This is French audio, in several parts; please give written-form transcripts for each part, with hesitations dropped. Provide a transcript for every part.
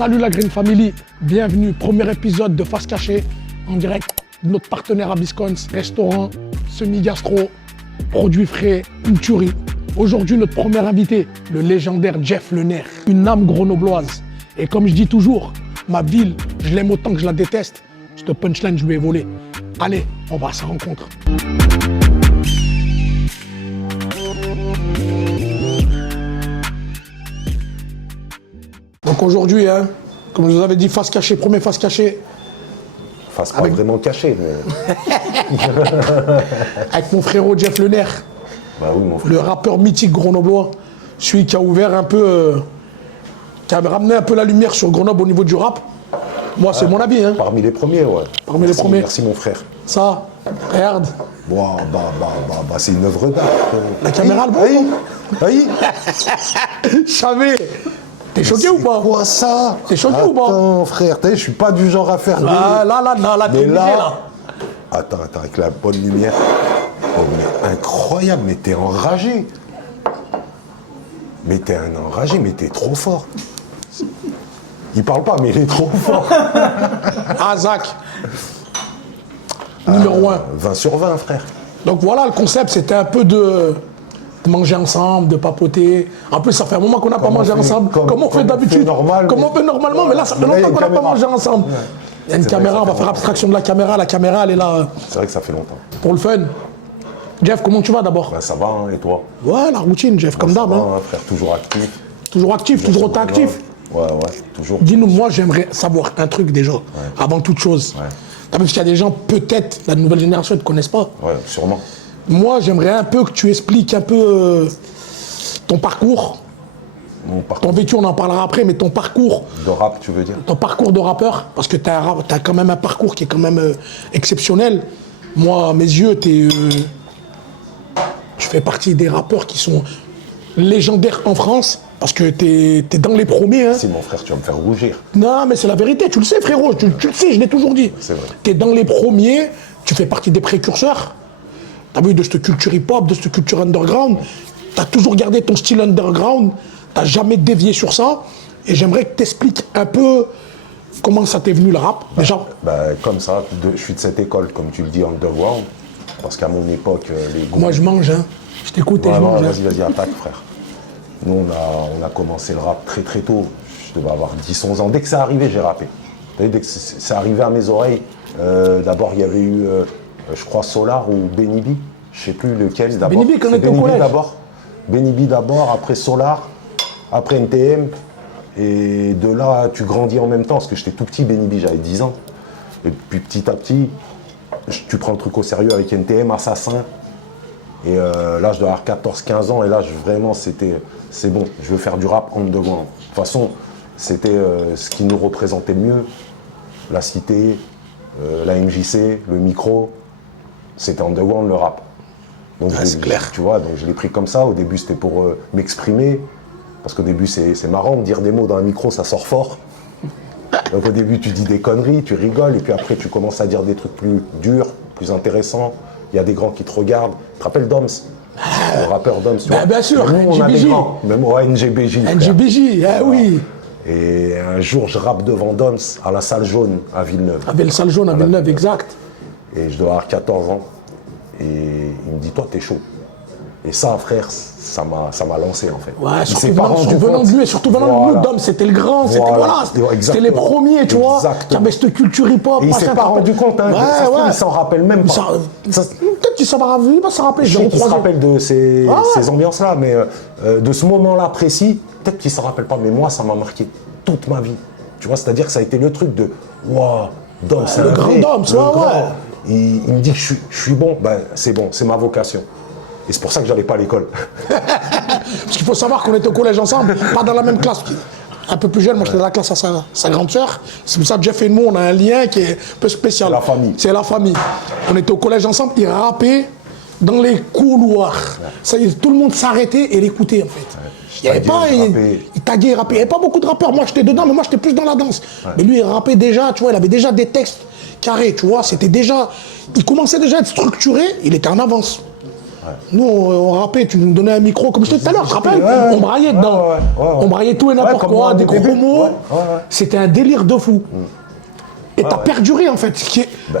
Salut la Green Family, bienvenue, premier épisode de Face Cachée en direct de notre partenaire Abiscons, restaurant, semi-gastro, produits frais, une tuerie. Aujourd'hui, notre premier invité, le légendaire Jeff Le Nerf, une âme grenobloise. Et comme je dis toujours, ma ville, je l'aime autant que je la déteste. Cette punchline, je lui ai volé. Allez, on va à sa rencontre. Donc aujourd'hui, comme je vous avais dit, face cachée, premier face cachée. Face pas vraiment cachée, mais... Avec mon frérot Jeff Le Nerf. Bah oui, mon frère. Le rappeur mythique grenoblois. Celui qui a ouvert un peu... qui a ramené un peu la lumière sur Grenoble au niveau du rap. Moi, c'est mon avis. Parmi les premiers, ouais. Parmi les premiers. Merci, mon frère. Ça, regarde. Wow, c'est une œuvre d'art. La caméra, le bon. Aïe. Je savais. T'es choqué ou pas? Quoi ça? T'es choqué ou pas? Attends, frère, je suis pas du genre à faire... Ah, là, t'es obligé, là. Attends, avec la bonne lumière. Oh, mais incroyable, mais t'es enragé. Mais t'es un enragé, mais t'es trop fort. Il parle pas, mais il est trop fort. Ah, Zach. Numéro 1. 20 sur 20, frère. Donc voilà, le concept, c'était un peu de manger ensemble, de papoter. En plus, ça fait un moment qu'on n'a pas mangé ensemble. Comment on fait d'habitude? Comment on fait normalement? Mais là, ça fait longtemps qu'on n'a pas mangé ensemble. Il y a une caméra, on va faire abstraction de la caméra. La caméra, elle est là. C'est vrai que ça fait longtemps. Pour le fun. Jeff, comment tu vas d'abord? Ben, ça va, et toi? Ouais, la routine, Jeff, comme d'hab. Frère, toujours actif. Toujours actif, toujours autant actif. Ouais, toujours. Dis-nous, moi, j'aimerais savoir un truc déjà, avant toute chose. Ouais. Parce qu'il y a des gens, peut-être, la nouvelle génération, ils ne te connaissent pas. Ouais, sûrement. Moi, j'aimerais un peu que tu expliques un peu ton parcours. Mon parcours. Ton vécu, on en parlera après, mais ton parcours. De rap, tu veux dire? Ton parcours de rappeur, parce que tu as quand même un parcours qui est quand même exceptionnel. Moi, à mes yeux, tu fais partie des rappeurs qui sont légendaires en France, parce que tu es dans les premiers. Si, mon frère, tu vas me faire rougir. Non, mais c'est la vérité, tu le sais, frérot, tu le sais, je l'ai toujours dit. C'est vrai. Tu es dans les premiers, tu fais partie des précurseurs. T'as vu de cette culture hip-hop, de cette culture underground. T'as toujours gardé ton style underground. T'as jamais dévié sur ça. Et j'aimerais que t'expliques un peu comment ça t'est venu le rap, déjà. Comme ça, je suis de cette école, comme tu le dis, underground. Parce qu'à mon époque, les groupes... Moi, je mange, Je t'écoute et je mange. Vas-y, attaque, frère. Nous, on a commencé le rap très très tôt. Je devais avoir 10-11 ans. Dès que c'est arrivé, j'ai rappé. Dès que c'est arrivé à mes oreilles, d'abord, il y avait eu... je crois Solar ou Benny B, je sais plus lequel d'abord. Benny B, quand on était au collège. D'abord. Benny B d'abord, après Solar, après NTM. Et de là, tu grandis en même temps, parce que j'étais tout petit, Benny B, j'avais 10 ans. Et puis petit à petit, tu prends le truc au sérieux avec NTM, Assassin. Et là, je dois avoir 14-15 ans, et là, vraiment, c'est bon, je veux faire du rap underground. De toute façon, c'était ce qui nous représentait le mieux. La cité, la MJC, le micro. C'était underground le rap. Donc c'est clair. Tu vois, donc je l'ai pris comme ça. Au début, c'était pour m'exprimer. Parce qu'au début, c'est marrant de dire des mots dans un micro, ça sort fort. Donc au début, tu dis des conneries, tu rigoles, et puis après, tu commences à dire des trucs plus durs, plus intéressants. Il y a des grands qui te regardent. Tu te rappelles Doms? Le rappeur Doms, tu vois. Bien sûr, nous, on a des NGBJ. grands. Même NGBJ. NGBJ, oui. Et un jour, je rappe devant Doms à la salle jaune à Villeneuve. Avec le salle jaune à Villeneuve, exact. Et je dois avoir 14 ans. Et il me dit, toi, t'es chaud. Et ça, frère, ça m'a lancé, en fait. Ouais, surtout venant de lui, et surtout venant de nous, Dom, c'était le grand, c'était les premiers, tu vois, qui avaient cette culture hip-hop. Et il s'est pas rendu compte, il s'en rappelle même pas. Peut-être qu'il s'en rappelle, je sais qu'il se rappelle de ces ambiances-là, mais de ce moment-là précis, peut-être qu'il s'en rappelle pas, mais moi, ça m'a marqué toute ma vie. Tu vois, c'est-à-dire que ça a été le truc de, waouh, Dom, c'est le grand Dom, ouais. Il me dit que je suis bon, c'est bon, c'est ma vocation. Et c'est pour ça que j'allais pas à l'école. Parce qu'il faut savoir qu'on était au collège ensemble, pas dans la même classe. Un peu plus jeune, moi j'étais dans la classe à sa grande sœur. C'est pour ça que Jeff et moi, on a un lien qui est un peu spécial. C'est la famille. C'est la famille. On était au collège ensemble, il rappait dans les couloirs. Ça y est, tout le monde s'arrêtait et l'écoutait en fait. Il n'y avait pas, il taguait, il rappait. Il n'y avait pas beaucoup de rappeurs. Moi j'étais dedans, mais moi j'étais plus dans la danse. Mais lui il rappait déjà, tu vois, il avait déjà des textes carrés, tu vois. C'était déjà, il commençait déjà à être structuré, il était en avance. Nous, on rappait, tu nous donnais un micro, comme je disais tout à l'heure, tu te rappelles? On braillait dedans. On braillait tout et n'importe quoi, des gros mots. C'était un délire de fou. Et t'as perduré, en fait.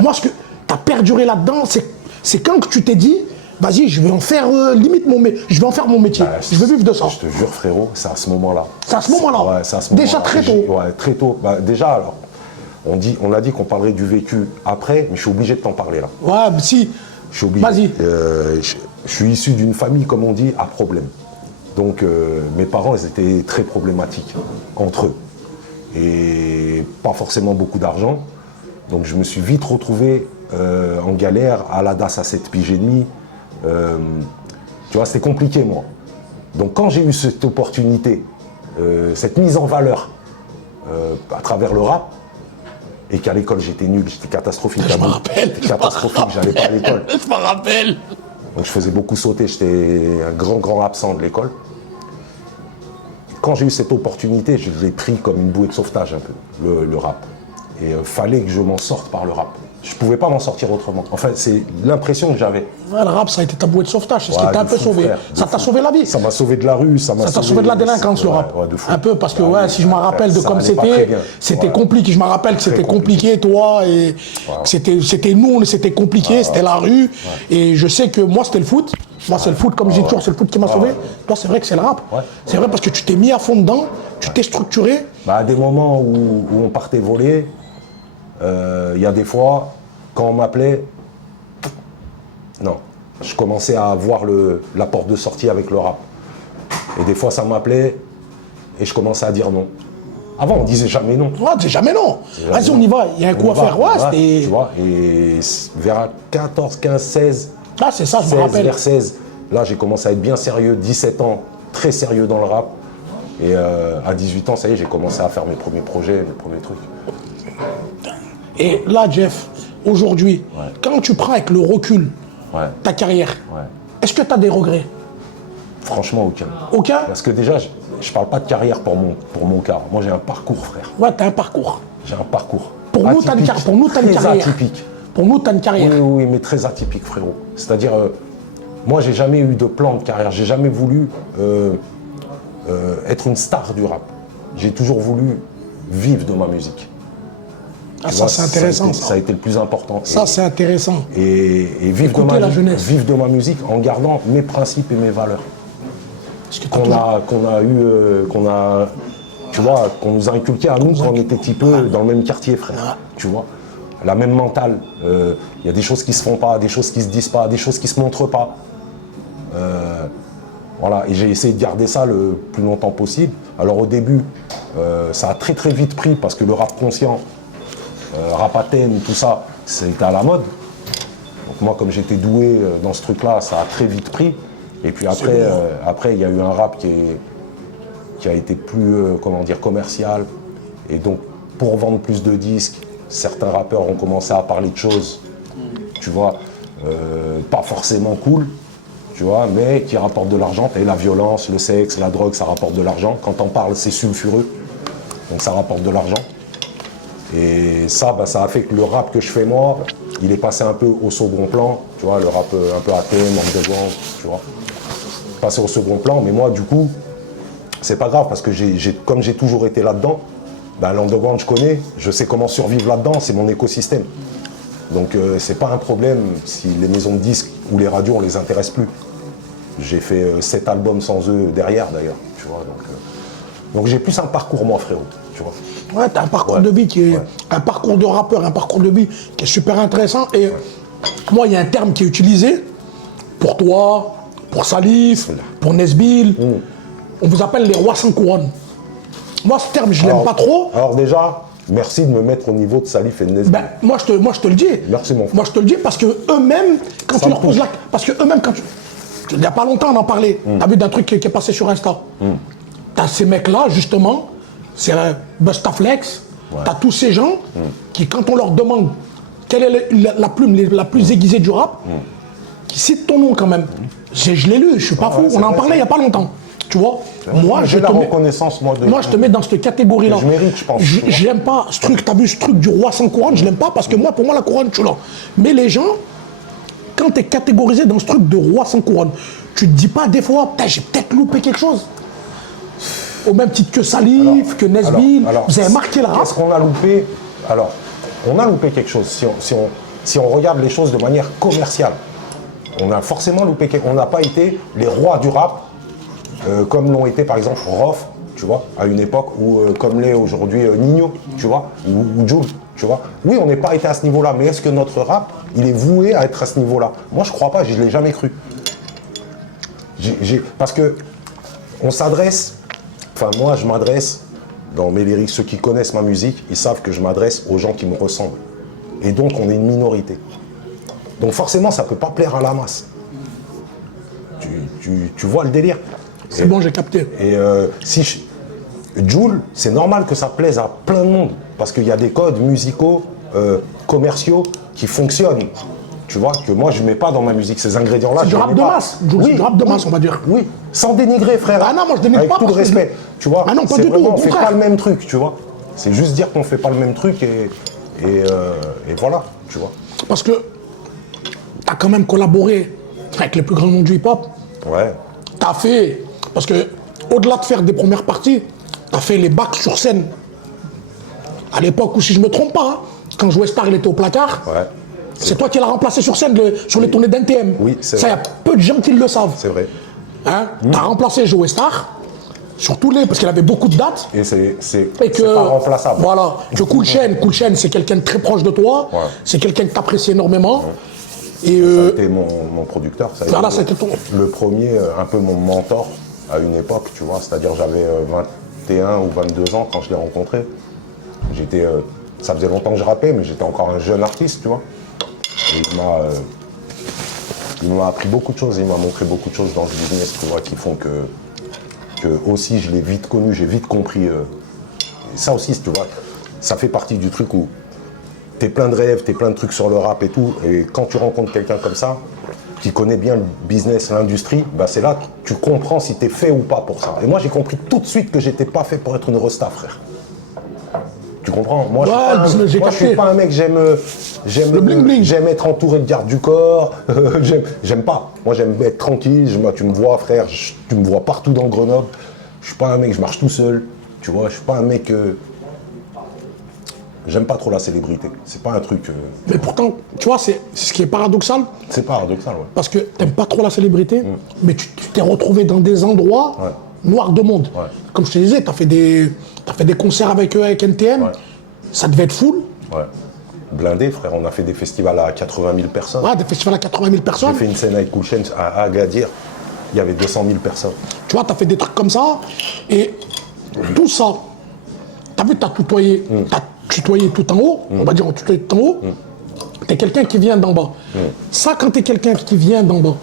Moi, ce que t'as perduré là-dedans, c'est quand que tu t'es dit, vas-y, je vais en faire limite je vais en faire mon métier. Je veux vivre de ça. Je te jure, frérot, c'est à ce moment-là. C'est à ce moment-là. Ouais, c'est à ce moment-là. Déjà très tôt. Ouais, très tôt. Déjà, alors, on a dit qu'on parlerait du vécu après, mais je suis obligé de t'en parler là. Ouais, si. Je suis obligé. Vas-y. Je suis issu d'une famille, comme on dit, à problème. Donc, mes parents, ils étaient très problématiques entre eux. Et pas forcément beaucoup d'argent. Donc, je me suis vite retrouvé en galère à la DAS à 7 piges et demi. Tu vois, c'était compliqué, moi. Donc, quand j'ai eu cette opportunité, cette mise en valeur à travers le rap, et qu'à l'école j'étais nul, j'étais catastrophique. Je me rappelle. J'étais catastrophique, j'allais pas à l'école. Je me rappelle. Donc je faisais beaucoup sauter, j'étais un grand absent de l'école. Quand j'ai eu cette opportunité, je l'ai pris comme une bouée de sauvetage un peu, le rap. Et fallait que je m'en sorte par le rap. Je pouvais pas m'en sortir autrement. Enfin, c'est l'impression que j'avais. Ouais, le rap, ça a été ta bouée de sauvetage, c'est ce qui t'a un peu sauvé. Frère, ça t'a sauvé la vie. Ça m'a sauvé de la rue, ça t'a sauvé de la délinquance, le rap. Ouais, de fou. Un peu, parce que si je me rappelle de comme c'était compliqué. Je me rappelle que c'était compliqué, toi, et c'était nous, c'était compliqué, c'était la rue. Et je sais que moi, c'était le foot. Moi, c'est le foot, comme je dis toujours, c'est le foot qui m'a sauvé. Toi, c'est vrai que c'est le rap. C'est vrai parce que tu t'es mis à fond dedans, tu t'es structuré. À des moments où on partait voler, il y a des fois, quand on m'appelait, non, je commençais à voir la porte de sortie avec le rap. Et des fois, ça m'appelait et je commençais à dire non. Avant, on disait jamais non. Ouais, c'est jamais non. Vas-y, on y va, il y a un coup à faire. Ouais, c'était... Tu vois, et vers 14, 15, 16... Ah, c'est ça, je me rappelle. Vers 16, là, j'ai commencé à être bien sérieux, 17 ans, très sérieux dans le rap. Et à 18 ans, ça y est, j'ai commencé à faire mes premiers projets, mes premiers trucs. Et là, Jeff, aujourd'hui, quand tu prends avec le recul ta carrière, est-ce que tu as des regrets? Franchement, aucun. Aucun? Parce que déjà, je parle pas de carrière pour mon cas. Moi, j'ai un parcours, frère. Ouais, t'as un parcours. J'ai un parcours. Pour nous, t'as une carrière. Pour nous, t'as une carrière. Atypique. Pour nous, t'as une carrière. Oui, mais très atypique, frérot. C'est-à-dire, moi, j'ai jamais eu de plan de carrière. J'ai jamais voulu être une star du rap. J'ai toujours voulu vivre de ma musique. Ah, ça, c'est intéressant. Ça a été le plus important. Ça, c'est intéressant. Et vivre de ma musique en gardant mes principes et mes valeurs. Qu'on nous a inculqué à nous quand on était petit peu dans le même quartier, frère. Tu vois, la même mentale. Il y a des choses qui se font pas, des choses qui se disent pas, des choses qui se montrent pas. Voilà, et j'ai essayé de garder ça le plus longtemps possible. Alors au début, ça a très vite pris parce que le rap conscient, rap à thème, tout ça, c'était à la mode. Donc moi, comme j'étais doué dans ce truc-là, ça a très vite pris. Et puis après, il y a eu un rap qui a été plus, commercial. Et donc, pour vendre plus de disques, certains rappeurs ont commencé à parler de choses, tu vois, pas forcément cool, tu vois, mais qui rapportent de l'argent. Et la violence, le sexe, la drogue, ça rapporte de l'argent. Quand on parle, c'est sulfureux, donc ça rapporte de l'argent. Et ça, ça a fait que le rap que je fais moi, il est passé un peu au second plan, tu vois, le rap un peu ATM, underground, tu vois. Passé au second plan, mais moi, du coup, c'est pas grave parce que comme j'ai toujours été là-dedans, l'underground, je connais, je sais comment survivre là-dedans, c'est mon écosystème. Donc, c'est pas un problème si les maisons de disques ou les radios, on les intéresse plus. J'ai fait 7 albums sans eux derrière, d'ailleurs, tu vois. Donc j'ai plus un parcours, moi, frérot, tu vois. Ouais, t'as un parcours de vie qui est un parcours de rappeur, un parcours de vie qui est super intéressant. Et moi, il y a un terme qui est utilisé pour toi, pour Salif, pour Nesbill. On vous appelle les rois sans couronne. Moi, ce terme, je l'aime pas trop. Alors déjà, merci de me mettre au niveau de Salif et de Nesbill. Moi, je te le dis. Merci, mon frère. Moi, je te le dis parce que eux-mêmes, quand tu leur poses la... Parce que eux-mêmes, il n'y a pas longtemps, on en parlait. T'as vu d'un truc qui est passé sur Insta. T'as ces mecs-là, justement, c'est Bustaflex. T'as tous ces gens qui, quand on leur demande quelle est la plume la plus aiguisée du rap, qui citent ton nom quand même. Je l'ai lu, je suis pas fou. On en parlait il n'y a pas longtemps. Tu vois, moi, je te mets dans cette catégorie-là. Je mérite, je pense. Je n'aime pas ce truc, t'as vu ce truc du roi sans couronne, je l'aime pas parce que moi, pour moi, la couronne, tu l'as. Mais les gens, quand tu es catégorisé dans ce truc de roi sans couronne, tu te dis pas des fois, putain, j'ai peut-être loupé quelque chose. Au même titre que Salif, que Nesbill, vous avez marqué la race. Qu'est-ce qu'on a loupé? Alors, on a loupé quelque chose. Si on regarde les choses de manière commerciale, on a forcément loupé quelque chose. On n'a pas été les rois du rap, comme l'ont été par exemple Rof, tu vois, à une époque, ou comme l'est aujourd'hui Nino, tu vois, ou Jul, tu vois. Oui, on n'est pas été à ce niveau-là, mais est-ce que notre rap, il est voué à être à ce niveau-là? Moi, je crois pas, je ne l'ai jamais cru. Parce que on s'adresse, enfin moi, je m'adresse, dans mes lyrics, ceux qui connaissent ma musique, ils savent que je m'adresse aux gens qui me ressemblent. Et donc, on est une minorité. Donc forcément, ça ne peut pas plaire à la masse. Tu vois le délire? C'est bon, j'ai capté. Et Jul, c'est normal que ça plaise à plein de monde, parce qu'il y a des codes musicaux, commerciaux qui fonctionnent. Tu vois, que moi je ne mets pas dans ma musique ces ingrédients-là. C'est du rap de masse. Jul, c'est du rap de masse, on va dire. Oui, sans dénigrer, frère. Ah non, moi je dénigre avec pas. tout le respect. Tu vois, ah non, pas c'est du tout, vraiment, au on fait contraire. pas le même truc, tu vois. C'est juste dire qu'on fait pas le même truc et voilà, tu vois. Parce que tu as quand même collaboré avec les plus grands noms du hip-hop. Ouais. Tu as fait, parce que au-delà de faire des premières parties, tu as fait les bacs sur scène. À l'époque où, si je ne me trompe pas, hein, quand Joe Star il était au placard, Ouais. c'est toi qui l'as remplacé sur scène sur les tournées d'NTM. Oui, c'est ça, il y vrai. a peu de gens qui le savent. C'est vrai. Hein? Tu as remplacé Joe Star sur tous les. Parce qu'il avait beaucoup de dates. Et c'est Et que, pas remplaçable. Voilà, que Cool Chain, c'est quelqu'un de très proche de toi, Ouais. c'est quelqu'un que tu apprécies énormément. Et Ça a été mon producteur. Ça a voilà, été c'était ton. le premier, un peu mon mentor à une époque, tu vois. C'est-à-dire j'avais 21 ou 22 ans quand je l'ai rencontré. Ça faisait longtemps que je rappais, mais j'étais encore un jeune artiste, tu vois. Et il m'a appris beaucoup de choses, il m'a montré beaucoup de choses dans le business, tu vois, qui font que aussi je l'ai vite connu, j'ai vite compris. Et ça aussi, tu vois, ça fait partie du truc où t'es plein de rêves, t'es plein de trucs sur le rap et tout, et quand tu rencontres quelqu'un comme ça, qui connaît bien le business, l'industrie, bah c'est là que tu comprends si t'es fait ou pas pour ça. Et moi, j'ai compris tout de suite que j'étais pas fait pour être une resta, frère. Tu comprends? Moi, je suis pas un mec, j'aime être entouré de gardes du corps, j'aime pas. Moi, j'aime être tranquille, tu me vois, frère, tu me vois partout dans Grenoble. Je suis pas un mec, je marche tout seul, tu vois, je suis pas un mec... J'aime pas trop la célébrité, c'est pas un truc... Mais pourtant, tu vois, c'est ce qui est paradoxal. C'est paradoxal, ouais. Parce que t'aimes pas trop la célébrité, mais tu t'es retrouvé dans des endroits noirs de monde. Ouais. Comme je te disais, t'as fait des concerts avec eux, avec NTM, ça devait être full. Ouais. Blindé, frère, on a fait des festivals à 80 000 personnes. Ouais, des festivals à 80 000 personnes. J'ai fait une scène avec Cool Chain à Agadir, il y avait 200 000 personnes. Tu vois, t'as fait des trucs comme ça, et tout ça, t'as vu, t'as tutoyé tout en haut, on va dire on tutoyé tout en haut, t'es quelqu'un qui vient d'en bas. Ça, quand t'es quelqu'un qui vient d'en bas,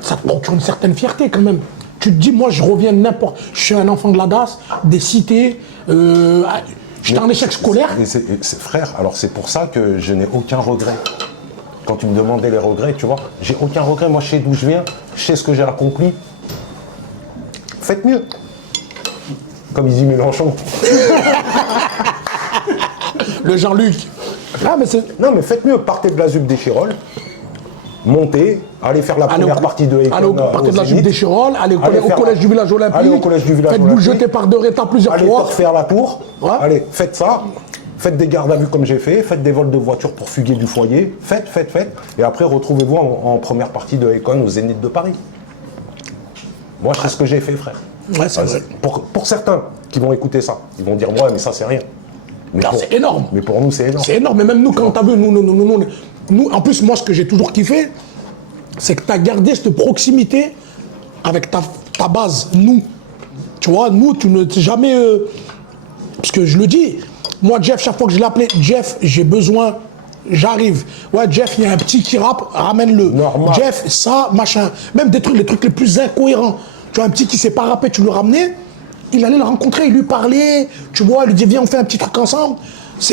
ça te procure une certaine fierté quand même. Tu te dis, moi je reviens de n'importe... Je suis un enfant de la DAS, des cités, j'étais en échec scolaire. Frère, alors c'est pour ça que je n'ai aucun regret. Quand tu me demandais les regrets, tu vois, j'ai aucun regret. Moi, je sais d'où je viens, je sais ce que j'ai accompli. Faites mieux. Comme il dit Mélenchon. Le Jean-Luc. Ah, mais non, mais faites mieux. Partez de la ZUP des Chirolles, montez, allez faire la première partie de Akon. Allez partez de la ZUP des Chirolles, allez au collège du village olympique. Allez au collège du village olympique. Faites-vous jeter par deux rétas plusieurs fois. Allez faire la tour. Ouais. Allez, faites ça. Faites des gardes à vue comme j'ai fait, faites des vols de voitures pour fuguer du foyer, faites. Et après, retrouvez-vous en première partie de Akon au Zénith de Paris. Moi, c'est ce que j'ai fait, frère. Ouais, c'est vrai. Pour certains qui vont écouter ça, ils vont dire, ouais, mais ça, c'est rien. C'est énorme. Mais pour nous, c'est énorme. C'est énorme. Mais même nous, quand t'as vu, nous, en plus, moi, ce que j'ai toujours kiffé, c'est que t'as gardé cette proximité avec ta base, nous. Tu vois, nous, tu ne t'es jamais... parce que je le dis, moi, Jeff, chaque fois que je l'appelais, Jeff, j'ai besoin, j'arrive. Ouais, Jeff, il y a un petit qui rappe, ramène-le. Normal. Jeff, ça, machin. Même les trucs les plus incohérents. Tu vois, un petit qui sait pas rapper, tu le ramenais, il allait le rencontrer, il lui parlait, tu vois, il lui dit, viens, on fait un petit truc ensemble.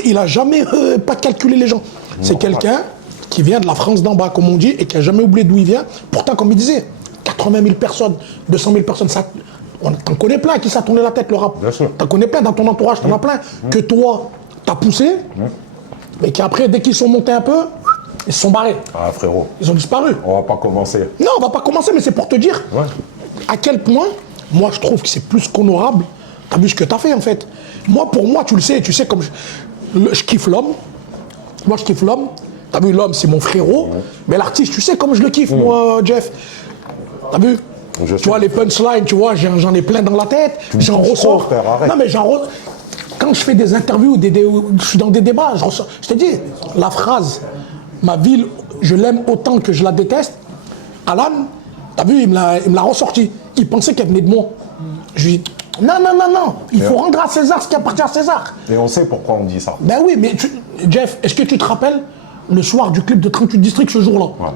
Il a jamais pas calculé les gens. C'est quelqu'un qui vient de la France d'en bas, comme on dit, et qui a jamais oublié d'où il vient. Pourtant, comme il disait, 80 000 personnes, 200 000 personnes, ça... T'en connais plein qui ça tournait la tête, le rap. T'en connais plein dans ton entourage, t'en as plein. Que toi, t'as poussé, mais qu'après, dès qu'ils sont montés un peu, Ils se sont barrés. Ah frérot, Ils ont disparu. on va pas commencer. Non, on va pas commencer, mais c'est pour te dire Ouais. à quel point, moi, je trouve que c'est plus qu'honorable. T'as vu ce que t'as fait, en fait. Moi, pour moi, tu sais comme je kiffe l'homme. Moi, je kiffe l'homme. T'as vu, l'homme, c'est mon frérot. Mais l'artiste, tu sais comme je le kiffe, moi, Jeff. T'as vu? Tu vois, les punchlines, tu vois, j'en ai plein dans la tête. J'en ressors. frère, arrête. Non, mais quand je fais des interviews, je suis dans des débats, je te dis, la phrase, ma ville, je l'aime autant que je la déteste. Alan, t'as vu, il me l'a ressorti. Il pensait qu'elle venait de moi. Je lui dis, non, il faut rendre à César ce qui appartient à César. Et on sait pourquoi on dit ça. Ben oui, mais Jeff, est-ce que tu te rappelles le soir du clip de 38 districts ce jour-là? Ouais,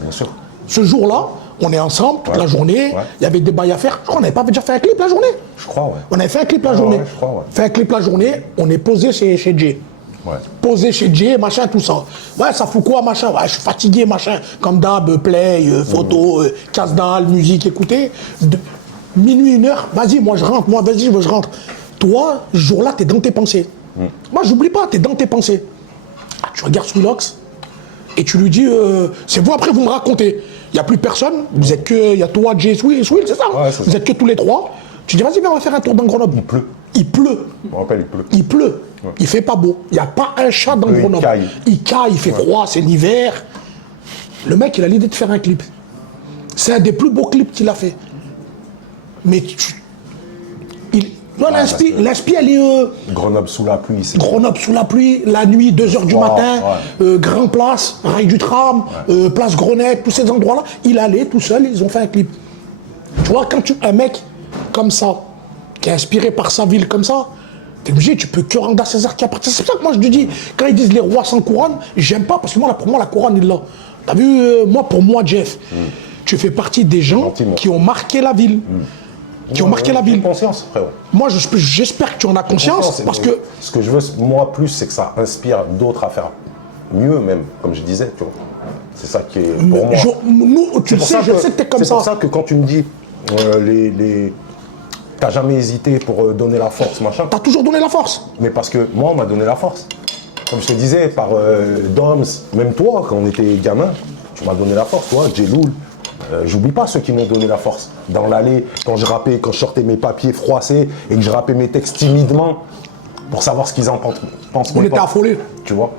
bien sûr. Ce jour-là, on est ensemble toute la journée, il y avait des bails à faire. Je crois qu'on n'avait pas déjà fait un clip la journée. Je crois, ouais. On avait fait un clip la journée. Ouais, je crois, ouais. Fait un clip la journée, on est posé chez Jay. Ouais. Posé chez Jay, machin, tout ça. Ouais, ça fout quoi, machin? Ouais, je suis fatigué, machin. Comme d'hab, play, photo, casse-dalle, musique, écoutez. Minuit, 1h, vas-y, moi je rentre, je rentre. Toi, ce jour-là, t'es dans tes pensées. Moi, j'oublie pas, t'es dans tes pensées. Tu regardes Swilox et tu lui dis, c'est vous après, vous me racontez. Il n'y a plus personne, vous êtes que, il y a toi, Jay, Swill, c'est ça? Ouais, c'est vous ça. êtes que tous les trois. Tu dis, vas-y, viens, on va faire un tour dans Grenoble. Il pleut. Il pleut. Je me rappelle, il pleut. Il pleut. Ouais. Il fait pas beau. Il n'y a pas un chat dans pleut, Grenoble. Il caille, il fait froid, c'est l'hiver. Le mec, il a l'idée de faire un clip. C'est un des plus beaux clips qu'il a fait. Mais l'inspi, elle est... Grenoble sous la pluie. Grenoble sous la pluie, la nuit, 2h du matin, Grand Place, Rail du Tram, Place Grenette, tous ces endroits-là. Il allait tout seul, ils ont fait un clip. Tu vois, quand un mec comme ça, qui est inspiré par sa ville comme ça, t'es obligé, tu peux que rendre à César qui appartient. C'est pour ça que moi je te dis, quand ils disent les rois sans couronne, j'aime pas, parce que moi, pour moi, la couronne est là. T'as vu, pour moi, Jeff, tu fais partie des gens qui ont marqué la ville. Qui ont marqué la ville. J'ai conscience, frérot. Moi, j'espère que tu en as conscience, parce que... Ce que je veux, moi, plus, c'est que ça inspire d'autres à faire mieux, même, comme je disais, tu vois. C'est ça qui est, pour moi... Nous, tu le sais, je sais que t'es comme ça. C'est pour ça que quand tu me dis, t'as jamais hésité pour donner la force, machin. T'as toujours donné la force. Mais parce que moi, on m'a donné la force. Comme je te disais, par Doms, même toi, quand on était gamin, tu m'as donné la force, toi, Djeloul. J'oublie pas ceux qui m'ont donné la force. Dans l'allée, quand je rappais, quand je sortais mes papiers froissés et que je rappais mes textes timidement pour savoir ce qu'ils en pensent. On était affolés. Tu vois.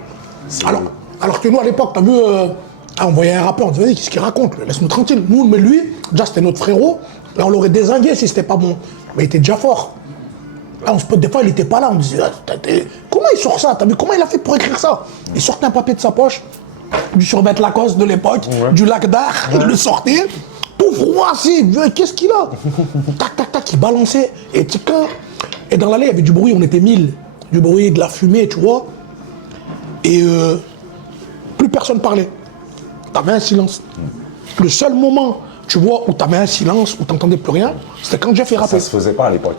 Alors que nous, à l'époque, t'as vu, on voyait un rappeur, on disait, vas-y, qu'est-ce qu'il raconte? Laisse-nous tranquille. Nous, mais lui, déjà, c'était notre frérot. Là, on l'aurait dézingué si c'était pas bon. Mais il était déjà fort. Là, des fois, il était pas là. On disait, comment il sort ça? T'as vu comment il a fait pour écrire ça? Il sortait un papier de sa poche, du survêt Lacoste de l'époque, du lac d'art, il le sortait, tout froissé, qu'est-ce qu'il a? Tac, tac, tac, il balançait. Et dans l'allée, il y avait du bruit, on était 1000. Du bruit, de la fumée, tu vois. Et plus personne parlait. T'avais un silence. Le seul moment, tu vois, où t'avais un silence, où t'entendais plus rien, c'était quand Jeff est rappé. Ça se faisait pas à l'époque.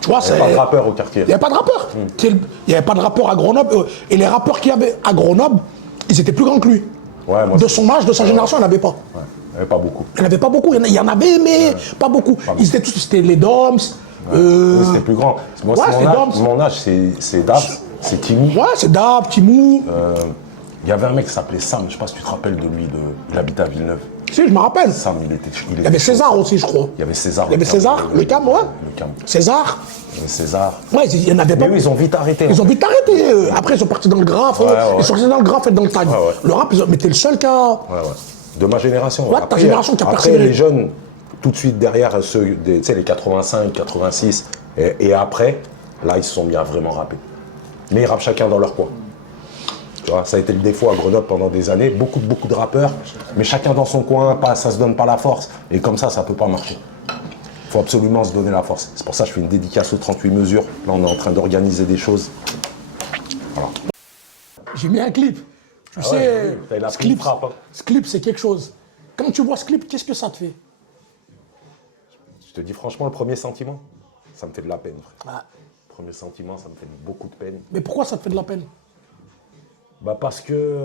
Tu vois, il n'y avait pas de rappeur au quartier. Il n'y avait pas de rappeur. Il n'y avait pas de rappeur à Grenoble. Et les rappeurs qu'il y avait à Grenoble, ils étaient plus grands que lui. Ouais, moi, de son âge, de sa génération, il n'y en avait pas. Ouais, il n'y avait pas beaucoup. Il n'y en avait pas beaucoup. Il y en avait, mais pas beaucoup. Ils étaient tous, c'était les Doms. Oui, c'était plus grand. Moi, mon âge, c'est Dab, c'est Timou. Ouais, c'est Dab, Timou. Il y avait un mec qui s'appelait Sam, je ne sais pas si tu te rappelles de lui, il habitait à Villeneuve. Si, je me rappelle. Sam, il y avait César aussi, je crois. Il y avait César. Il y avait César, le Cam, ouais. Le Cam. César. César. Ouais, il n'y en avait pas. Mais eux, ils ont vite arrêté. Ils ont vite arrêté. Après, ils sont partis dans le graphe. Ils sont sortis dans le graphe et dans le tag. Le rap, mais t'es le seul qui a... De ma génération. Ouais, ta génération qui a persévéré. Après, les jeunes, tout de suite derrière ceux, tu sais, les 85, 86, et après, là, ils se sont mis à vraiment rapper. Mais ils rappent chacun dans leur coin. Tu vois, ça a été le défaut à Grenoble pendant des années. Beaucoup de rappeurs, mais chacun dans son coin, ça se donne pas la force. Et comme ça peut pas marcher. Il faut absolument se donner la force. C'est pour ça que je fais une dédicace aux 38 mesures. Là, on est en train d'organiser des choses. Voilà. J'ai mis un clip. Tu sais, ce clip, c'est quelque chose. Quand tu vois ce clip, qu'est-ce que ça te fait? Je te dis franchement, le premier sentiment, ça me fait de la peine, frère. Ah. Premier sentiment, ça me fait beaucoup de peine. Mais pourquoi ça te fait de la peine? Parce que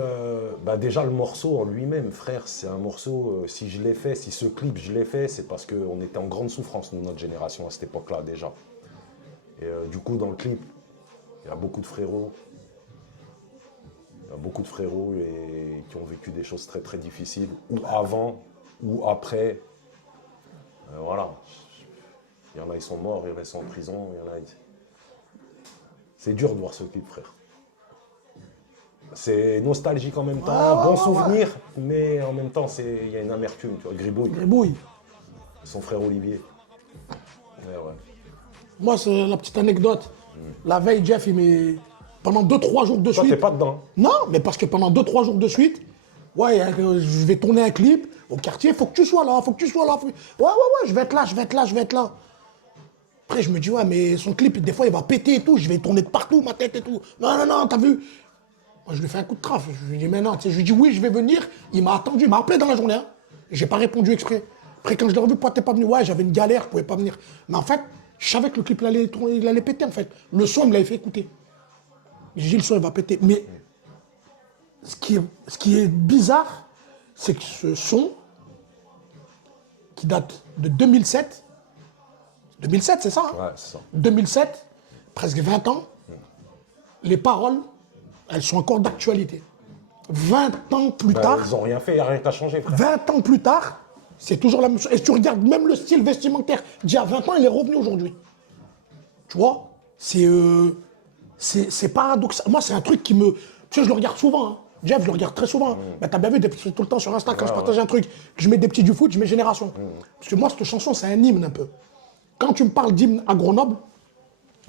déjà le morceau en lui-même, frère, c'est un morceau, si je l'ai fait, si ce clip je l'ai fait, c'est parce qu'on était en grande souffrance, nous, notre génération, à cette époque-là déjà. Et du coup, dans le clip, il y a beaucoup de frérots, Il y a beaucoup de frérots qui ont vécu des choses très très difficiles, ou avant, ou après. Voilà. Il y en a, ils sont morts, il y en a, ils sont en prison, il y en a... C'est dur de voir ce clip, frère. C'est nostalgique en même temps, bon souvenir, mais en même temps, il y a une amertume, tu vois. Gribouille. Gribouille. Son frère Olivier. Ouais, ouais. Moi, c'est la petite anecdote. La veille, Jeff, il met... Pendant 2-3 jours de Toi, suite... t'es pas dedans. Non, mais parce que pendant 2-3 jours de suite, ouais, je vais tourner un clip au quartier, faut que tu sois là, faut que tu sois là. Ouais, je vais être là, je vais être là, je vais être là. Après, je me dis, ouais, mais son clip, des fois, il va péter et tout, je vais tourner de partout, ma tête et tout. Non, t'as vu? Moi, je lui fais un coup de traf. Je lui dis, mais non, tu sais, je lui dis, oui, je vais venir. Il m'a attendu, il m'a appelé dans la journée. Hein. J'ai pas répondu exprès. Après, quand je l'ai revu, pourquoi t'es pas venu? Ouais, j'avais une galère, je pouvais pas venir. Mais en fait, je savais que le clip, il allait péter, en fait. Le son, il me l'avait fait écouter. J'ai dit, le son, il va péter. Mais ce qui est bizarre, c'est que ce son, qui date de 2007, 2007, c'est ça, hein? Ouais, c'est ça. 2007, presque 20 ans, les paroles, elles sont encore d'actualité. 20 ans plus tard... Ils n'ont rien fait, il n'y a rien qu'à changer, frère. 20 ans plus tard, c'est toujours la même chose. Et si tu regardes même le style vestimentaire d'il y a 20 ans, il est revenu aujourd'hui. Tu vois? C'est paradoxal. Moi, c'est un truc qui me... Tu sais, je le regarde souvent. Hein. Jeff, je le regarde très souvent. Bah, t'as bien vu, tout le temps sur Insta, quand je partage un truc, que je mets des petits du foot, je mets Génération. Parce que moi, cette chanson, c'est un hymne un peu. Quand tu me parles d'hymne à Grenoble,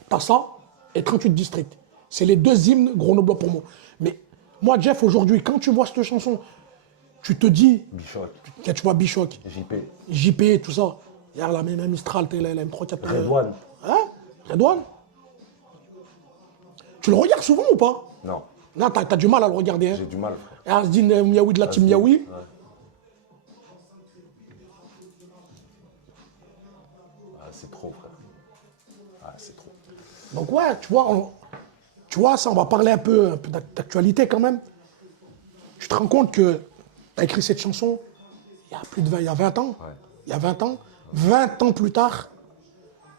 t'as ça et 38 districts. C'est les deux hymnes grenoblois pour moi. Mais moi, Jeff, aujourd'hui, quand tu vois cette chanson, tu te dis... Bichoc. Tu vois Bichoc. JP, tout ça. Il y a la même Mistral, la M3, 4... Redouane. Hein? Redouane? Tu le regardes souvent ou pas? Non. Non, t'as du mal à le regarder. Hein? J'ai du mal, frère. Et Asdin Miaoui de la team Miaoui. Ouais. Ah, c'est trop, frère. Ah, c'est trop. Donc ouais, tu vois, ça, on va parler un peu d'actualité quand même. Tu te rends compte que tu as écrit cette chanson il y a plus de 20, il y a 20 ans. Ouais. Il y a 20 ans. 20 ans plus tard,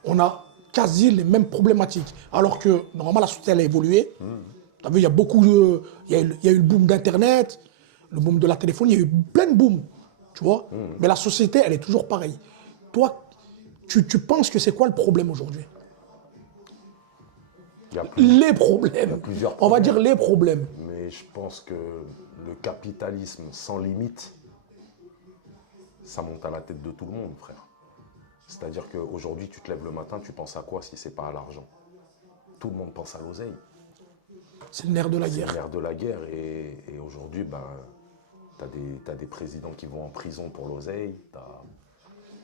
on a quasi les mêmes problématiques. Alors que, normalement, la société, elle a évolué. Tu as vu, il y a beaucoup de... Il y a eu le boom d'Internet, le boom de la téléphonie, il y a eu plein de booms, tu vois. Mais la société, elle est toujours pareille. Toi, tu penses que c'est quoi le problème aujourd'hui? Les problèmes. Plusieurs On va dire les problèmes. Mais je pense que le capitalisme sans limite, ça monte à la tête de tout le monde, frère. C'est-à-dire qu'aujourd'hui, tu te lèves le matin, tu penses à quoi si c'est pas à l'argent? Tout le monde pense à l'oseille. C'est le nerf de la guerre. C'est le nerf de la guerre. Et aujourd'hui, ben, t'as des présidents qui vont en prison pour l'oseille.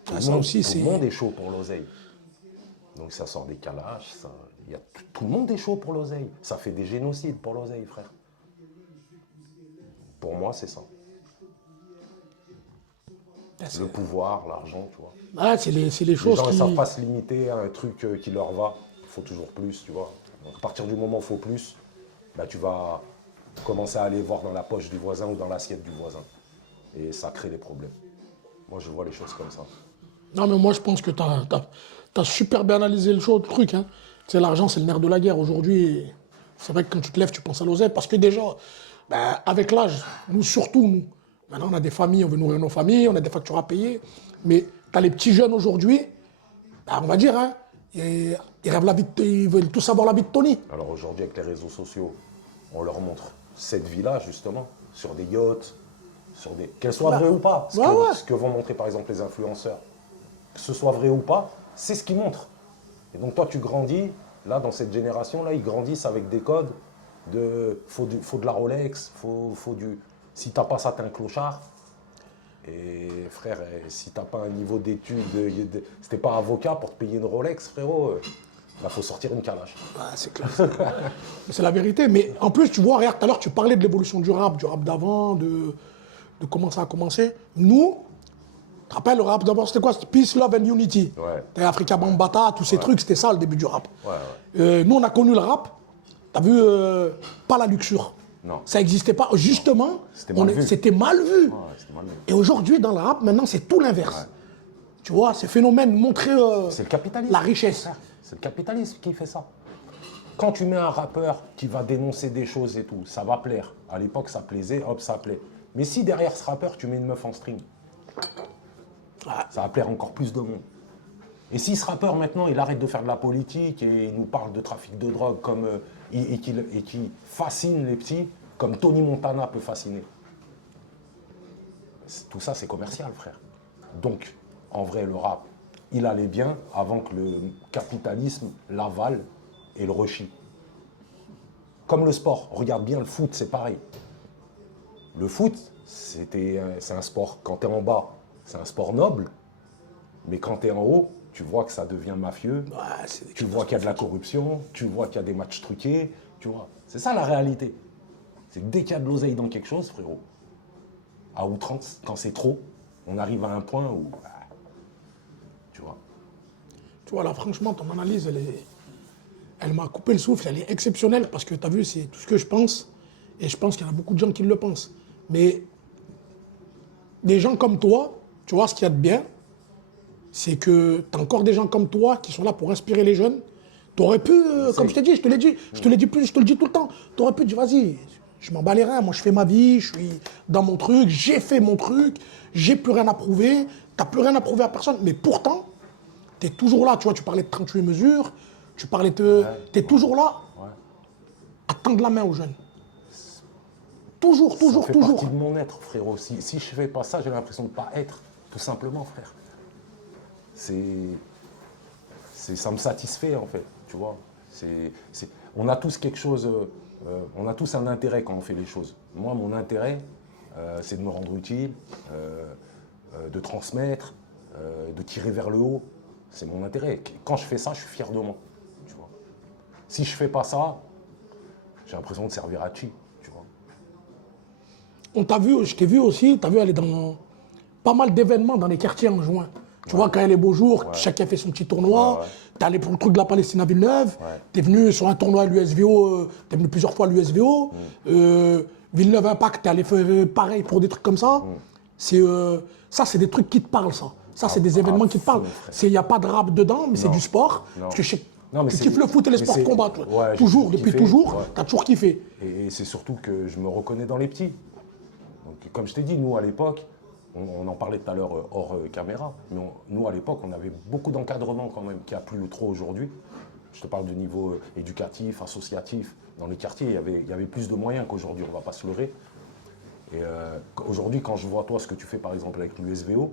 Tout le monde est chaud pour l'oseille. Donc ça sort des calages. Tout le monde est chaud pour l'oseille. Ça fait des génocides pour l'oseille, frère. Pour moi, c'est ça. Le pouvoir, l'argent, tu vois. Ah, c'est les choses Les gens qui... ne savent pas se limiter à un truc qui leur va. Il faut toujours plus, tu vois. Donc à partir du moment où il faut plus, bah, tu vas commencer à aller voir dans la poche du voisin ou dans l'assiette du voisin. Et ça crée des problèmes. Moi, je vois les choses comme ça. Non, mais moi, je pense que tu as super bien analysé le truc. Hein. Tu sais, l'argent, c'est le nerf de la guerre. Aujourd'hui, c'est vrai que quand tu te lèves, tu penses à l'oseille. Parce que déjà, ben, avec l'âge, nous, maintenant, on a des familles, on veut nourrir nos familles, on a des factures à payer. Mais tu as les petits jeunes aujourd'hui, ben, on va dire, hein, ils rêvent ils veulent tous savoir la vie de Tony. Alors aujourd'hui, avec les réseaux sociaux, on leur montre cette vie-là, justement, sur des yachts, qu'elles soient vraies ou pas. Ce que vont montrer, par exemple, les influenceurs. Que ce soit vrai ou pas, c'est ce qu'ils montrent. Et donc toi, tu grandis, là, dans cette génération-là, ils grandissent avec des codes faut de la Rolex, faut du... Si t'as pas ça, t'es un clochard. Et frère, si t'as pas un niveau d'études, si t'es pas avocat pour te payer une Rolex, frérot, bah faut sortir une calache. Ah, c'est clair. C'est la vérité. Mais en plus, tu vois, regarde, tout à l'heure, tu parlais de l'évolution du rap d'avant, de comment ça a commencé. Nous, tu te rappelles, le rap d'abord, c'était quoi? C'était Peace, Love and Unity. Ouais. T'as Africa Bambaataa, tous ces trucs, c'était ça le début du rap. Ouais. Nous, on a connu le rap, t'as vu, pas la luxure. Non. Ça n'existait pas. Justement, c'était mal vu. Ouais, c'était mal vu. Et aujourd'hui, dans le rap, maintenant, c'est tout l'inverse. Ouais. Tu vois, ces phénomènes montrer c'est le capitalisme. La richesse. C'est le capitalisme qui fait ça. Quand tu mets un rappeur qui va dénoncer des choses et tout, ça va plaire. À l'époque, ça plaisait, hop, ça plaît. Mais si derrière ce rappeur, tu mets une meuf en string, ça va plaire encore plus de monde. Et si ce rappeur, maintenant, il arrête de faire de la politique et il nous parle de trafic de drogue comme, et qu'il fascine les petits, comme Tony Montana peut fasciner. Tout ça, c'est commercial, frère. Donc, en vrai, le rap, il allait bien avant que le capitalisme l'avale et le rechie. Comme le sport. Regarde bien le foot, c'est pareil. Le foot, c'est un sport, quand tu es en bas, c'est un sport noble. Mais quand tu es en haut, tu vois que ça devient mafieux. Tu vois qu'il y a de la corruption. Tu vois qu'il y a des matchs truqués. Tu vois. C'est ça la réalité. C'est que dès qu'il y a de l'oseille dans quelque chose, frérot, à outrance, quand c'est trop, on arrive à un point où... tu vois. Tu vois, là, franchement, ton analyse, elle m'a coupé le souffle, elle est exceptionnelle parce que tu as vu, c'est tout ce que je pense. Et je pense qu'il y en a beaucoup de gens qui le pensent. Mais des gens comme toi, tu vois, ce qu'il y a de bien, c'est que tu as encore des gens comme toi qui sont là pour inspirer les jeunes. Tu aurais pu, comme je t'ai dit, je te l'ai dit, je te le dis tout le temps, tu aurais pu dire, vas-y, je m'en bats les reins, moi je fais ma vie, je suis dans mon truc, j'ai fait mon truc, j'ai plus rien à prouver, t'as plus rien à prouver à personne, mais pourtant, tu es toujours là, tu vois, tu parlais de 38 mesures, tu parlais de... tu es toujours là à tendre la main aux jeunes. Toujours. Ça fait partie de mon être, frérot. Si je fais pas ça, j'ai l'impression de pas être, tout simplement, frère. Ça me satisfait, en fait, tu vois. On a tous quelque chose, on a tous un intérêt quand on fait les choses. Moi, mon intérêt, c'est de me rendre utile, de transmettre, de tirer vers le haut. C'est mon intérêt. Quand je fais ça, je suis fier de moi, tu vois. Si je fais pas ça, j'ai l'impression de servir à chi, tu vois. On t'a vu, je t'ai vu aussi, t'as vu aller dans pas mal d'événements dans les quartiers en juin. Tu vois, quand il y a les beaux jours, chacun fait son petit tournoi. T'es allé pour le truc de la Palestine à Villeneuve. T'es venu sur un tournoi à l'USVO, t'es venu plusieurs fois à l'USVO. Villeneuve Impact, t'es allé faire pareil pour des trucs comme ça. Ça, c'est des trucs qui te parlent, ça. Ça, c'est des événements qui te parlent. Il n'y a pas de rap dedans, mais c'est du sport. Parce que tu kiffes le foot et les sports combat, toi. Toujours, depuis toujours, t'as toujours kiffé. Et c'est surtout que je me reconnais dans les petits. Donc, comme je t'ai dit, nous, à l'époque, on en parlait tout à l'heure hors caméra, mais nous, à l'époque, on avait beaucoup d'encadrement quand même, qui a plus trop aujourd'hui. Je te parle du niveau éducatif, associatif. Dans les quartiers, il y avait plus de moyens qu'aujourd'hui, on ne va pas se leurrer. Et aujourd'hui, quand je vois toi ce que tu fais par exemple avec l'USVO,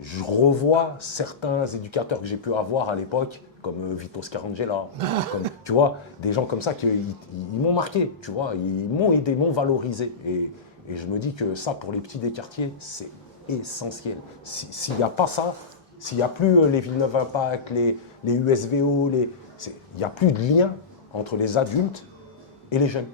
je revois certains éducateurs que j'ai pu avoir à l'époque, comme Vito Scarangella, comme, tu vois, des gens comme ça qui ils m'ont marqué, tu vois, ils m'ont aidé, m'ont valorisé. Et je me dis que ça, pour les petits des quartiers, c'est essentiel. S'il n'y a pas ça, s'il n'y a plus les Villeneuve Impact, les USVO, il n'y a plus de lien entre les adultes et les jeunes.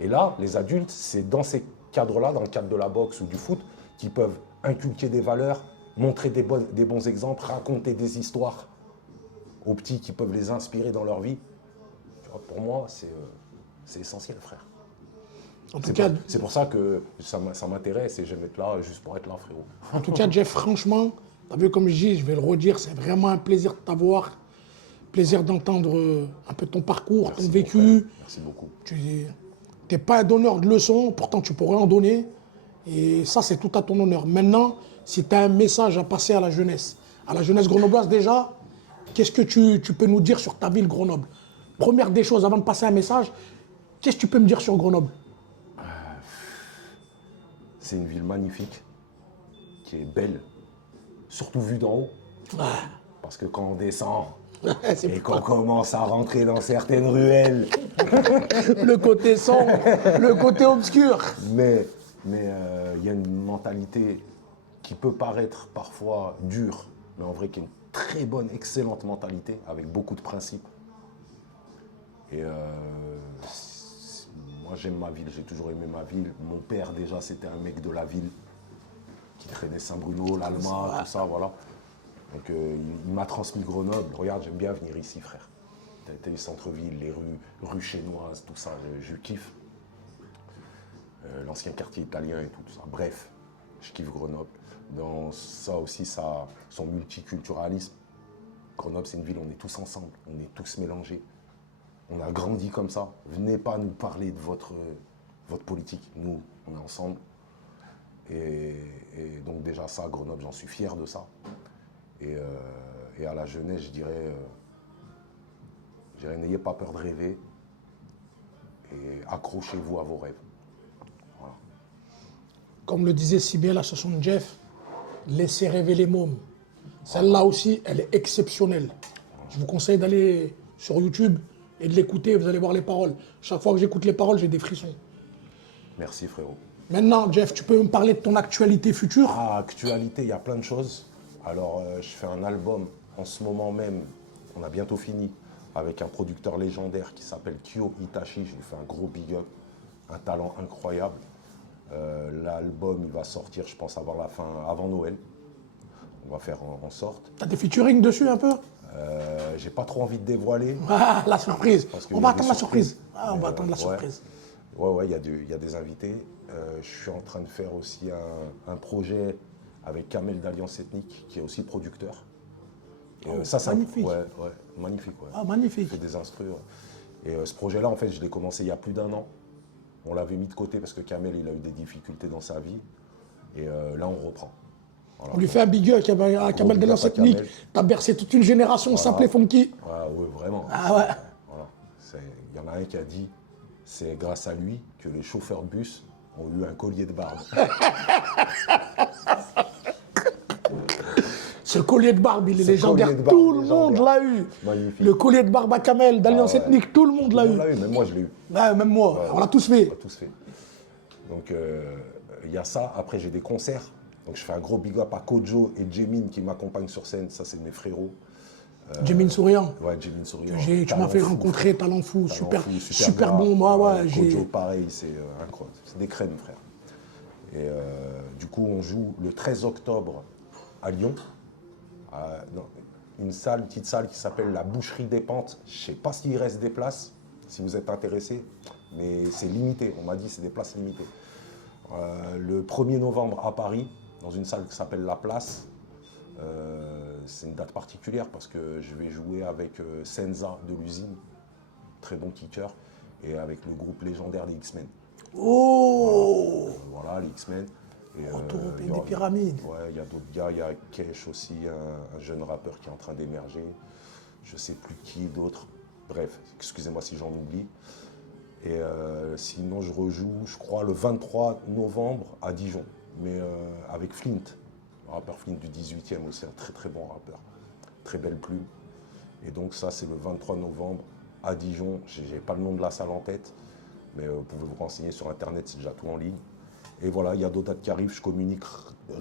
Et là, les adultes, c'est dans ces cadres-là, dans le cadre de la boxe ou du foot, qu'ils peuvent inculquer des valeurs, montrer des bons exemples, raconter des histoires aux petits qui peuvent les inspirer dans leur vie. Tu vois, pour moi, c'est essentiel, frère. C'est pour ça que ça m'intéresse et j'aime être là juste pour être là, frérot. En tout cas, Jeff, franchement, tu as vu comme je dis, je vais le redire, c'est vraiment un plaisir de t'avoir, plaisir d'entendre un peu ton parcours, Merci, ton vécu. Merci beaucoup. Tu n'es pas un donneur de leçons, pourtant tu pourrais en donner. Et ça, c'est tout à ton honneur. Maintenant, si tu as un message à passer à la jeunesse grenobloise déjà, qu'est-ce que tu peux nous dire sur ta ville, Grenoble? Première des choses, avant de passer un message, qu'est-ce que tu peux me dire sur Grenoble? C'est une ville magnifique, qui est belle, surtout vue d'en haut. Parce que quand on descend et qu'on commence à rentrer dans certaines ruelles... le côté sombre, le côté obscur. Mais y a une mentalité qui peut paraître parfois dure, mais en vrai qui est une très bonne, excellente mentalité, avec beaucoup de principes. Et moi j'aime ma ville, j'ai toujours aimé ma ville. Mon père déjà c'était un mec de la ville, qui traînait Saint-Bruno, l'Alma, tout ça, voilà. Donc il m'a transmis Grenoble. Regarde, j'aime bien venir ici, frère. T'as les centres-villes, les rues chinoises, tout ça, je kiffe. L'ancien quartier italien et tout ça. Bref, je kiffe Grenoble. Dans ça aussi, son multiculturalisme. Grenoble, c'est une ville où on est tous ensemble, on est tous mélangés. On a grandi comme ça. Venez pas nous parler de votre politique. Nous, on est ensemble. Et donc déjà ça, Grenoble, j'en suis fier de ça. Et à la jeunesse, je dirais n'ayez pas peur de rêver et accrochez-vous à vos rêves. Voilà. Comme le disait si bien la chanson de Jeff, laissez rêver les mômes. Celle-là aussi, elle est exceptionnelle. Je vous conseille d'aller sur YouTube et de l'écouter, vous allez voir les paroles. Chaque fois que j'écoute les paroles, j'ai des frissons. Merci frérot. Maintenant, Jeff, tu peux me parler de ton actualité future? Ah, actualité, il y a plein de choses. Alors, je fais un album en ce moment même, on a bientôt fini, avec un producteur légendaire qui s'appelle Kyo Itachi. Je lui fais un gros big up, un talent incroyable. L'album, il va sortir, je pense, avant Noël. On va faire en sorte. T'as des featuring dessus un peu? J'ai pas trop envie de dévoiler. Ah, la surprise. On va attendre la surprise. Ah, on va attendre la surprise. Ouais, il y a des invités. Je suis en train de faire aussi un projet avec Kamel d'Alliance Ethnique, qui est aussi producteur. Ça, c'est magnifique. Magnifique. Ouais. Ah, magnifique. Il fait des instrus. Ouais. Et ce projet-là, en fait, je l'ai commencé il y a plus d'1 an. On l'avait mis de côté parce que Kamel, il a eu des difficultés dans sa vie. Et là, on reprend. Voilà. On lui fait un big up à Kamel d'Alliance Ethnique. T'as bercé toute une génération simple et funky. Oui, vraiment. Ah ouais. Voilà. Il y en a un qui a dit, c'est grâce à lui que les chauffeurs de bus ont eu un collier de barbe. Ce collier de barbe, il est légendaire. Tout le monde l'a eu. Magnifique. Le collier de barbe à Kamel d'Alliance Ethnique, tout le monde l'a eu. Même moi, je l'ai eu. Ouais, même moi, on l'a tous fait. On l'a tous fait. Donc, il y a ça. Après, j'ai des concerts. Donc, je fais un gros big up à Kojo et Jemin qui m'accompagnent sur scène. Ça, c'est mes frérots. Jemin Souriant. Ouais, Jemin Souriant. Tu m'as fait rencontrer, talent fou, super bon. Kojo, pareil, c'est incroyable. C'est des crèmes, frère. Et du coup, on joue le 13 octobre à Lyon. Une petite salle qui s'appelle la Boucherie des Pentes. Je ne sais pas s'il reste des places, si vous êtes intéressés, mais c'est limité. On m'a dit que c'est des places limitées. Le 1er novembre à Paris, dans une salle qui s'appelle La Place. C'est une date particulière parce que je vais jouer avec Senza de l'usine, très bon kicker, et avec le groupe légendaire des X-Men. Oh voilà, les X-Men. Retour au pays des pyramides. Ouais, il y a d'autres gars, il y a Kesh aussi, un jeune rappeur qui est en train d'émerger. Je sais plus qui d'autre. Bref, excusez-moi si j'en oublie. Et sinon, je rejoue, je crois, le 23 novembre à Dijon, mais avec Flint, le rappeur Flint du 18e aussi, un très très bon rappeur. Très belle plume. Et donc ça, c'est le 23 novembre à Dijon. J'ai pas le nom de la salle en tête, mais vous pouvez vous renseigner sur Internet, c'est déjà tout en ligne. Et voilà, il y a d'autres dates qui arrivent. Je communique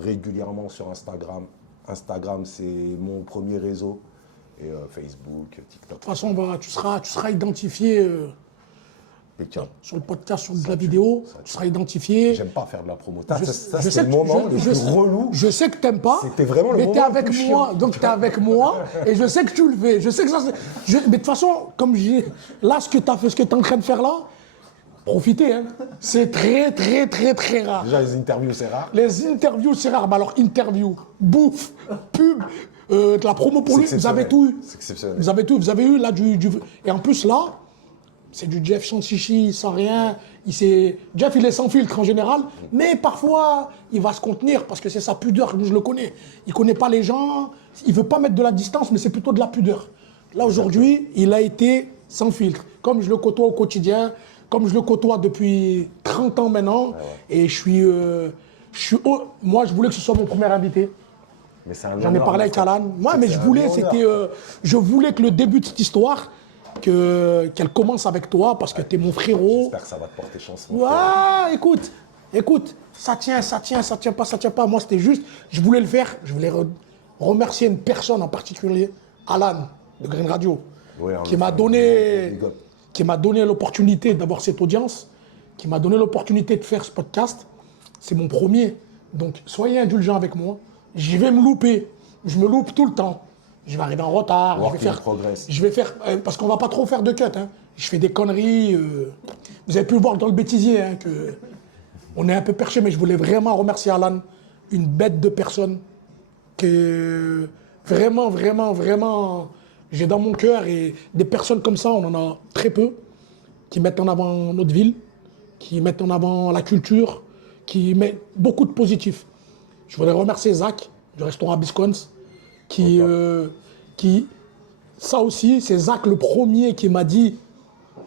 régulièrement sur Instagram. Instagram, c'est mon premier réseau. Et Facebook, TikTok. De toute façon, tu seras identifié sur le podcast, sur de la vidéo. Tu seras identifié. J'aime pas faire de la promo. C'est le moment le plus relou. Je sais que t'aimes pas. C'était vraiment le moment le plus chiant. Mais t'es avec moi, donc t'es avec moi. Et je sais que tu le fais. Je sais que ça. Mais de toute façon, comme là, ce que t'es en train de faire là, profitez, hein. C'est très, très, très, très rare. Déjà, les interviews, c'est rare. Les interviews, c'est rare. Mais alors, interview, bouffe, pub, de la promo pour lui, vous avez tout eu. C'est exceptionnel. Vous avez tout. Vous avez eu là du... Et en plus, là, c'est du Jeff sans chichi, sans rien. Jeff, il est sans filtre en général. Mais parfois, il va se contenir parce que c'est sa pudeur. Je le connais. Il connaît pas les gens. Il veut pas mettre de la distance, mais c'est plutôt de la pudeur. Là, aujourd'hui, il a été sans filtre. Comme je le côtoie au quotidien, comme je le côtoie depuis 30 ans maintenant, et moi, je voulais que ce soit mon premier invité. J'en ai parlé avec Alan. Moi, mais je voulais que le début de cette histoire, qu'elle commence avec toi, parce que tu es mon frérot. J'espère que ça va te porter chance. Ouais, écoute, ça tient pas. Moi, c'était juste, je voulais le faire. Je voulais remercier une personne en particulier, Alan, de Green Radio, qui m'a donné l'opportunité d'avoir cette audience, qui m'a donné l'opportunité de faire ce podcast. C'est mon premier. Donc, soyez indulgents avec moi. Je vais me louper. Je me loupe tout le temps. Je vais arriver en retard. Je vais faire parce qu'on va pas trop faire de cut. Hein. Je fais des conneries. Vous avez pu le voir dans le bêtisier hein, que on est un peu perché, mais je voulais vraiment remercier Alan, une bête de personne, qui est vraiment j'ai dans mon cœur, et des personnes comme ça, on en a très peu, qui mettent en avant notre ville, qui mettent en avant la culture, qui mettent beaucoup de positifs. Je voudrais remercier Zach du restaurant Biscons, qui, ça aussi, c'est Zach le premier qui m'a dit,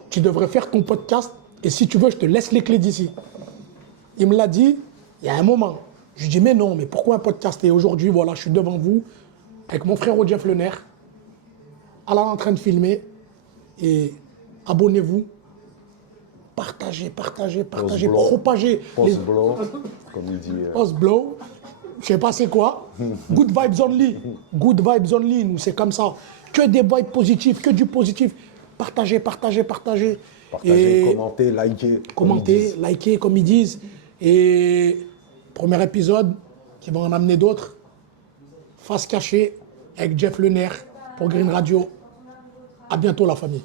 tu devrais faire ton podcast, et si tu veux, je te laisse les clés d'ici. Il me l'a dit il y a un moment. Je lui dis, mais non, mais pourquoi un podcast? Et aujourd'hui, voilà, je suis devant vous, avec mon frère Jeff Lener, Alain en train de filmer, et abonnez-vous, partagez, propagez. Post-blow, comme il dit. Post-blow, je sais pas c'est quoi. Good vibes only. Good vibes only, nous, c'est comme ça. Que des vibes positifs, que du positif. Partagez. Partagez, commentez, likez, comme ils disent. Et premier épisode, qui va en amener d'autres. Face cachée avec Jeff Lener pour Green Radio. À bientôt la famille.